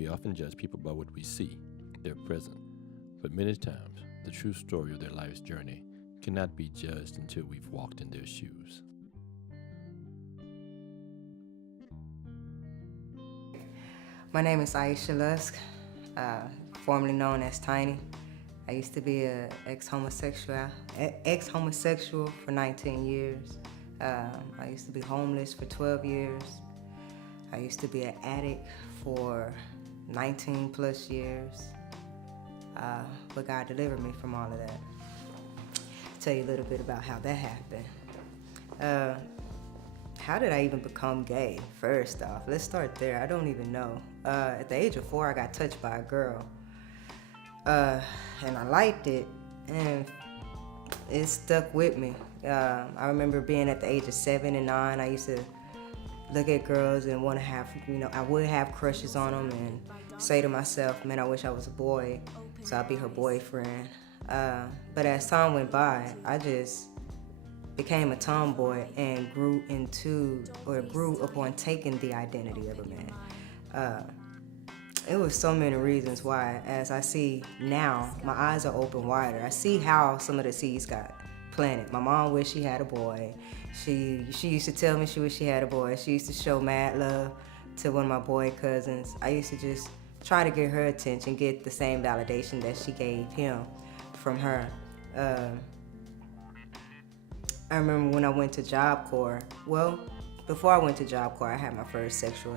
We often judge people by what we see, their present, but many times the true story of their life's journey cannot be judged until we've walked in their shoes. My name is Ieacha, formerly known as Tiny. I used to be an ex-homosexual for 19 years. I used to be homeless for 12 years. I used to be an addict for 19 plus years. But God delivered me from all of that. I'll tell you a little bit about how that happened. How did I even become gay? First off, let's start there. I don't even know. At the age of 4, I got touched by a girl. And I liked it, and it stuck with me. I remember being at the age of 7 and 9, I used to look at girls and want to have, I would have crushes on them and say to myself, man, I wish I was a boy, so I'd be her boyfriend. But as time went by, I just became a tomboy and grew upon taking the identity of a man. It was so many reasons why. As I see now, my eyes are open wider. I see how some of the seeds got planted. My mom wished she had a boy. She used to tell me she wished she had a boy. She used to show mad love to one of my boy cousins. I used to just try to get her attention, get the same validation that she gave him from her. I remember when I went to Job Corps. Well, before I went to Job Corps, I had my first sexual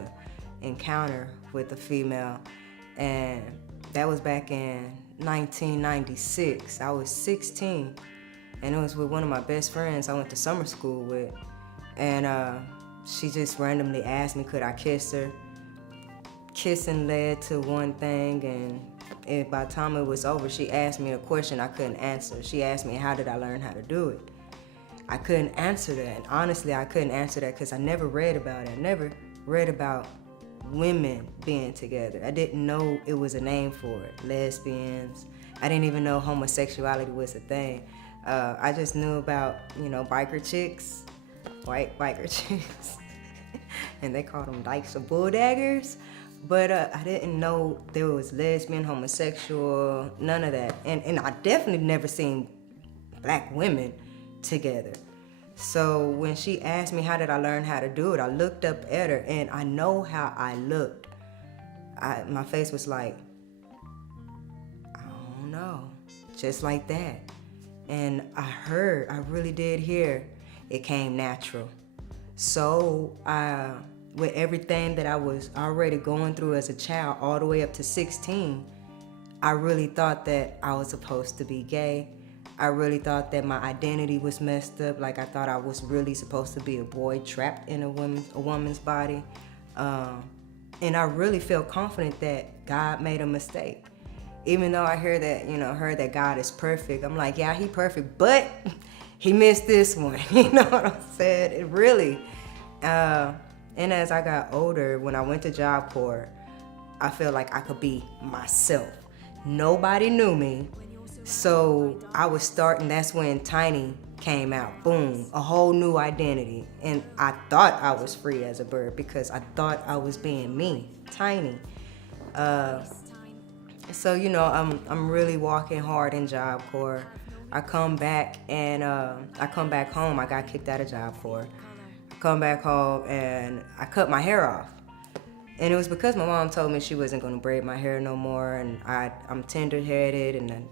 encounter with a female, and that was back in 1996. I was 16, and it was with one of my best friends I went to summer school with, and she just randomly asked me could I kiss her. Kissing led to one thing, and by the time it was over, she asked me a question I couldn't answer. She asked me, how did I learn how to do it? I couldn't answer that, and honestly, I couldn't answer that because I never read about it. I never read about women being together. I didn't know it was a name for it, lesbians. I didn't even know homosexuality was a thing. I just knew about, biker chicks, white biker chicks, and they called them dykes or bulldaggers. But I didn't know there was lesbian, homosexual, none of that. And I definitely never seen black women together. So when she asked me how did I learn how to do it, I looked up at her, and I know how I looked. My face was like, I don't know, just like that. And I really did hear, it came natural. So with everything that I was already going through as a child, all the way up to 16, I really thought that I was supposed to be gay. I really thought that my identity was messed up. Like I thought I was really supposed to be a boy trapped in a woman's body. And I really felt confident that God made a mistake. Even though I heard that God is perfect, I'm like, yeah, he perfect, but he missed this one. You know what I'm saying? It really. And as I got older, when I went to Job Corps, I felt like I could be myself. Nobody knew me. So I was starting, that's when Tiny came out. Boom, a whole new identity. And I thought I was free as a bird because I thought I was being me, Tiny. So, I'm really walking hard in Job Corps. I come back home. I got kicked out of Job Corps. I come back home and I cut my hair off. And it was because my mom told me she wasn't gonna braid my hair no more, and I'm tender-headed, and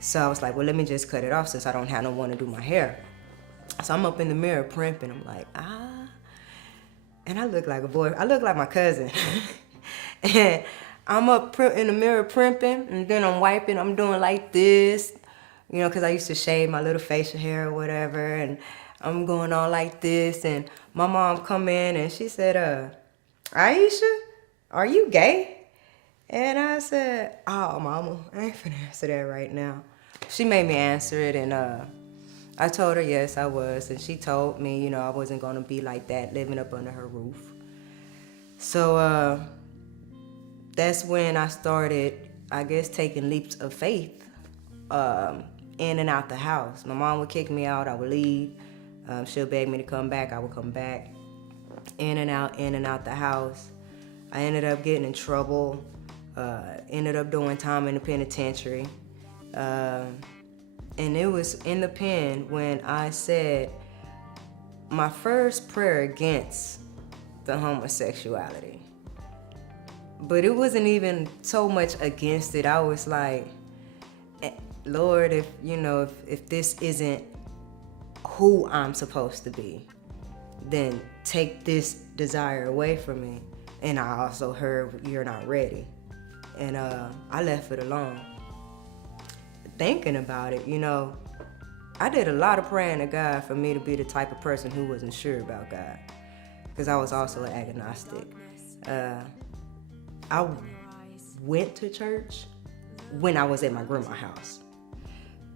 so I was like, well, let me just cut it off since I don't have no one to do my hair. So I'm up in the mirror primping. I'm like, and I look like a boy. I look like my cousin. And I'm up in the mirror primping, and then I'm wiping. I'm doing like this, because I used to shave my little facial hair or whatever, and I'm going on like this. And my mom come in, and she said, Ieacha, are you gay? And I said, oh, mama, I ain't finna answer that right now. She made me answer it, and I told her yes, I was. And she told me, I wasn't gonna be like that, living up under her roof. So that's when I started, I guess, taking leaps of faith in and out the house. My mom would kick me out, I would leave. She'll beg me to come back, I would come back. In and out the house. I ended up getting in trouble Ended up doing time in the penitentiary. And it was in the pen when I said my first prayer against the homosexuality. But it wasn't even so much against it. I was like, Lord, if this isn't who I'm supposed to be, then take this desire away from me. And I also heard you're not ready. And I left it alone. Thinking about it, I did a lot of praying to God for me to be the type of person who wasn't sure about God. Because I was also an agnostic. I went to church when I was at my grandma's house.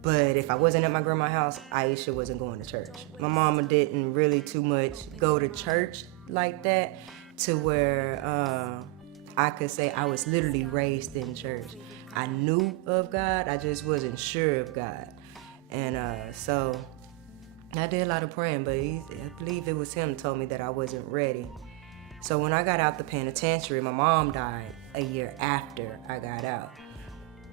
But if I wasn't at my grandma's house, Ieacha wasn't going to church. My mama didn't really too much go to church like that to where I could say I was literally raised in church. I knew of God, I just wasn't sure of God. And so I did a lot of praying, but I believe it was him told me that I wasn't ready. So when I got out the penitentiary, my mom died a year after I got out.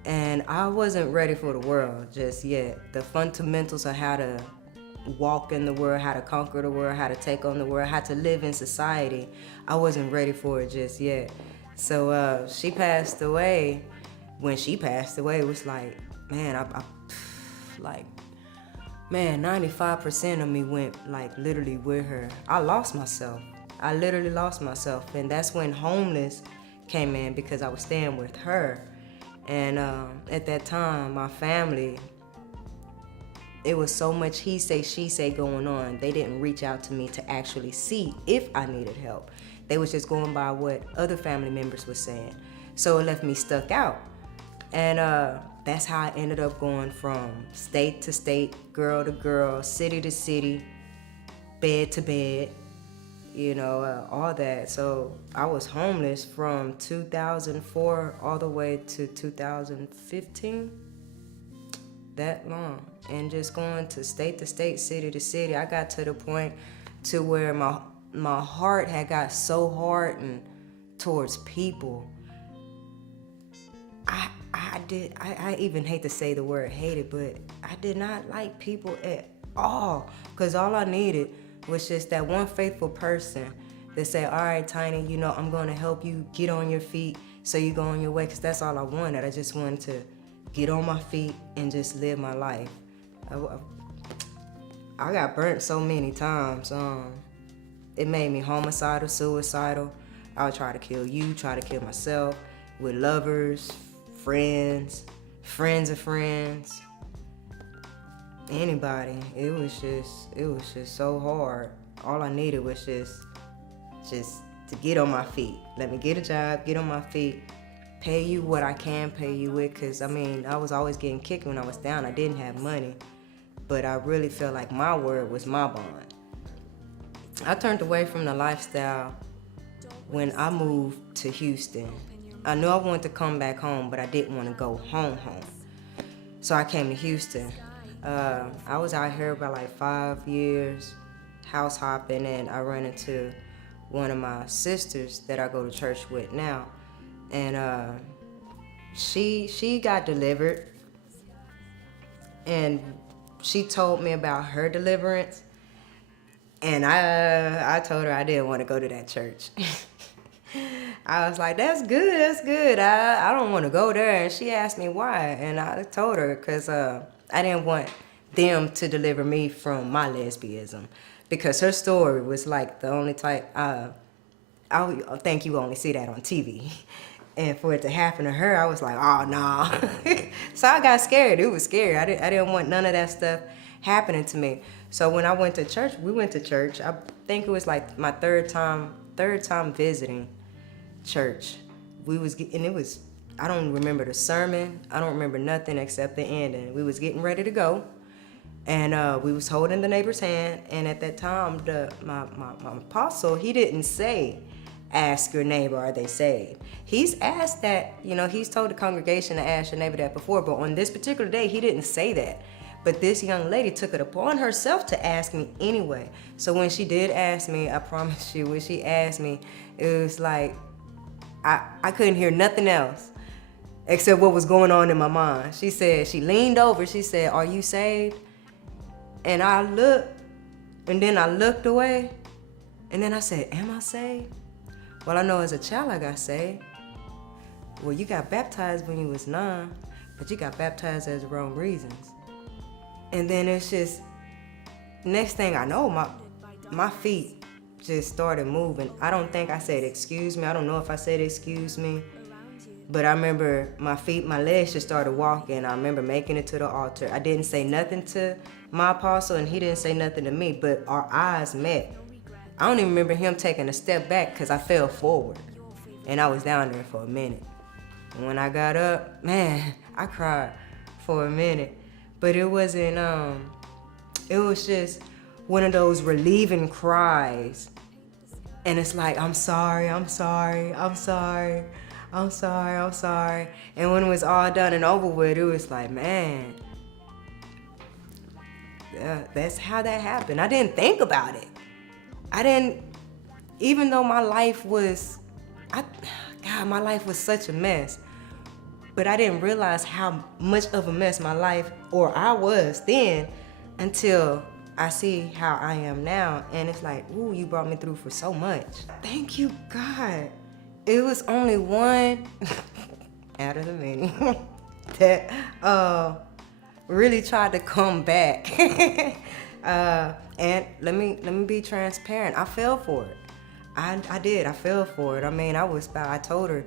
And I wasn't ready for the world just yet. The fundamentals of how to walk in the world, how to conquer the world, how to take on the world, how to live in society, I wasn't ready for it just yet. So she passed away. When she passed away, it was like, man, 95% of me went like literally with her. I lost myself. I literally lost myself. And that's when homeless came in because I was staying with her. And at that time, my family, it was so much he say, she say going on. They didn't reach out to me to actually see if I needed help. They was just going by what other family members were saying. So it left me stuck out. And that's how I ended up going from state to state, girl to girl, city to city, bed to bed, all that. So I was homeless from 2004 all the way to 2015, that long. And just going to state, city to city, I got to the point to where my heart had got so hardened towards people. I even hate to say the word hated, but I did not like people at all. Because all I needed was just that one faithful person that said, all right, Tiny, I'm going to help you get on your feet so you go on your way. Because that's all I wanted. I just wanted to get on my feet and just live my life. I got burnt so many times. It made me homicidal, suicidal. I would try to kill you, try to kill myself with lovers, friends of friends, anybody. It was just so hard. All I needed was just to get on my feet. Let me get a job, get on my feet, pay you what I can pay you with. Cause I was always getting kicked when I was down. I didn't have money, but I really felt like my word was my bond. I turned away from the lifestyle when I moved to Houston. I knew I wanted to come back home, but I didn't want to go home. So I came to Houston. I was out here about like 5 years, house hopping, and I ran into one of my sisters that I go to church with now. And she got delivered, and she told me about her deliverance, and I told her I didn't want to go to that church. I was like, that's good. I don't want to go there. And she asked me why. And I told her because I didn't want them to deliver me from my lesbianism. Because her story was like the only type, I think you only see that on TV. And for it to happen to her, I was like, oh, no. So I got scared. It was scary. I didn't want none of that stuff happening to me. So when I went to church, we went to church. I think it was like my third time visiting church. I don't remember the sermon. I don't remember nothing except the ending. We was getting ready to go, and we was holding the neighbor's hand. And at that time, my apostle, he didn't say, ask your neighbor, are they saved? He's asked that, he's told the congregation to ask your neighbor that before, but on this particular day, he didn't say that. But this young lady took it upon herself to ask me anyway. So when she did ask me, I promise you, when she asked me, it was like, I couldn't hear nothing else. except what was going on in my mind. She said, she leaned over, she said, "Are you saved?" And I looked, and then I looked away, and then I said, "Am I saved?" Well, I know as a child I got saved. Well, you got baptized when you was 9, but you got baptized as the wrong reasons. And then it's just, next thing I know, my feet just started moving. I don't think I said excuse me. I don't know if I said excuse me. But I remember my legs just started walking. I remember making it to the altar. I didn't say nothing to my apostle, and he didn't say nothing to me, but our eyes met. I don't even remember him taking a step back because I fell forward. And I was down there for a minute. And when I got up, man, I cried for a minute. But it wasn't, it was just one of those relieving cries. And it's like, I'm sorry, I'm sorry, I'm sorry, I'm sorry, I'm sorry. And when it was all done and over with, it was like, man, that's how that happened. I didn't think about it. Even though my life was, my life was such a mess. But I didn't realize how much of a mess my life, or I was then, until I see how I am now. And it's like, ooh, you brought me through for so much. Thank you, God. It was only one out of the many that really tried to come back. And let me be transparent. I fell for it. I did. I fell for it. I mean, I told her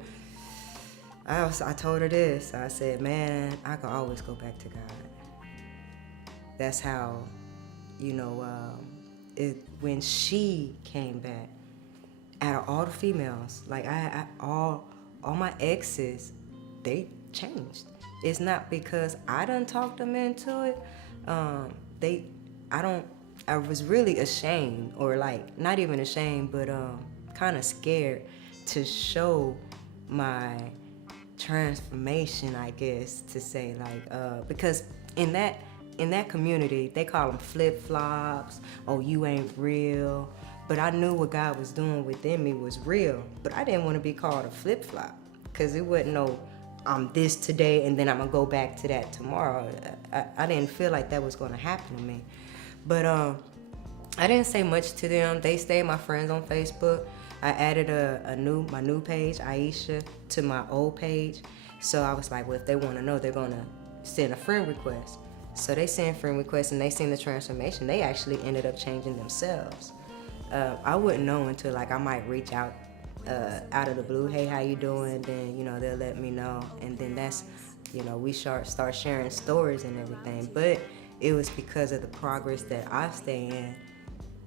this. I said, man, I can always go back to God. That's how, when she came back, out of all the females, like all my exes, they changed. It's not because I done talked them into it. I was really ashamed, or like, not even ashamed, but kind of scared to show my transformation, I guess, to say, like, because in that community, they call them flip-flops. Oh, you ain't real. But I knew what God was doing within me was real. But I didn't want to be called a flip-flop, because it wasn't no, I'm this today and then I'm going to go back to that tomorrow. I didn't feel like that was going to happen to me. But I didn't say much to them. They stayed my friends on Facebook. I added my new page, Ieacha, to my old page. So I was like, well, if they want to know, they're going to send a friend request. So they sent friend requests, and they seen the transformation. They actually ended up changing themselves. I wouldn't know until, like, I might reach out of the blue. Hey, how you doing? Then, they'll let me know. And then that's, we start sharing stories and everything. But it was because of the progress that I stay in,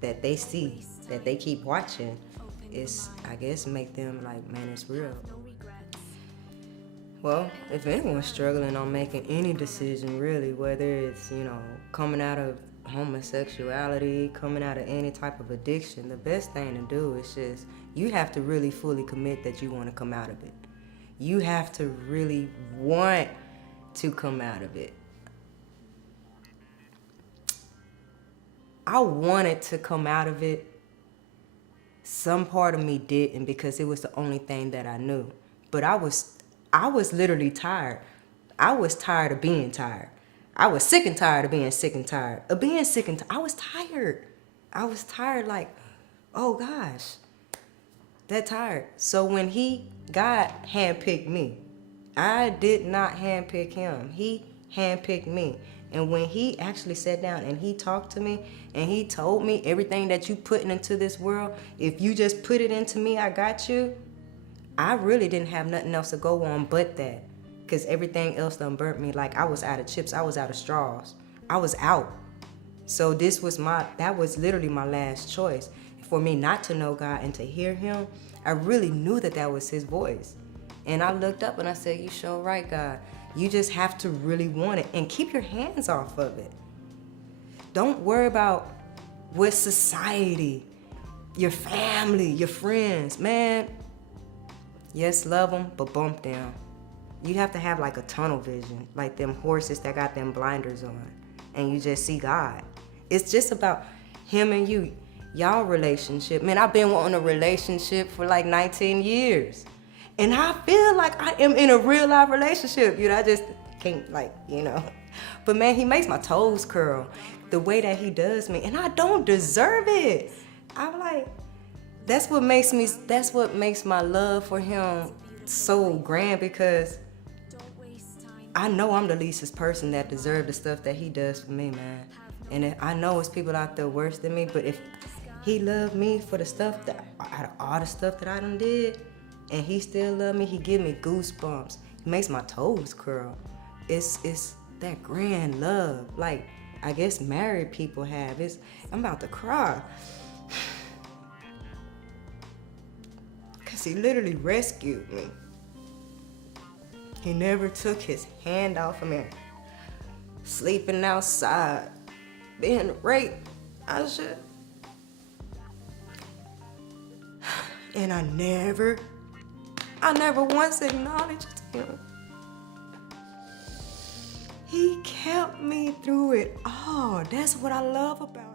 that they see, that they keep watching. It's, I guess, make them like, man, it's real. Well, if anyone's struggling on making any decision, really, whether it's, coming out of homosexuality, coming out of any type of addiction, the best thing to do is just, you have to really fully commit that you want to come out of it. You have to really want to come out of it. I wanted to come out of it. Some part of me didn't, because it was the only thing that I knew. But I was literally tired. I was tired of being tired. I was sick and tired of being sick and tired. Of being sick and I was tired. I was tired, like, oh gosh, that tired. So when God handpicked me, I did not handpick him. He handpicked me. And when he actually sat down and he talked to me and he told me, everything that you putting into this world, if you just put it into me, I got you. I really didn't have nothing else to go on but that, because everything else done burnt me. Like, I was out of chips. I was out of straws. I was out. So that was literally my last choice. For me not to know God and to hear him, I really knew that was his voice. And I looked up and I said, you sure right, God. You just have to really want it and keep your hands off of it. Don't worry about what society, your family, your friends, man. Yes, love them, but bump them. You have to have like a tunnel vision, like them horses that got them blinders on, and you just see God. It's just about him and y'all relationship. Man, I've been wanting a relationship for like 19 years. And I feel like I am in a real life relationship. You know, I just can't, like, you know. But man, he makes my toes curl the way that he does me. And I don't deserve it. I'm like, that's what makes my love for him so grand, because I know I'm the leastest person that deserves the stuff that he does for me, man. And I know it's people out there worse than me, but if he loved me for the stuff that, out of all the stuff that I done did, and he still love me, he give me goosebumps. He makes my toes curl. It's that grand love, like I guess married people have. I'm about to cry. Cause he literally rescued me. He never took his hand off of me. Sleeping outside, being raped, and I never once acknowledged him. He kept me through it all. That's what I love about him.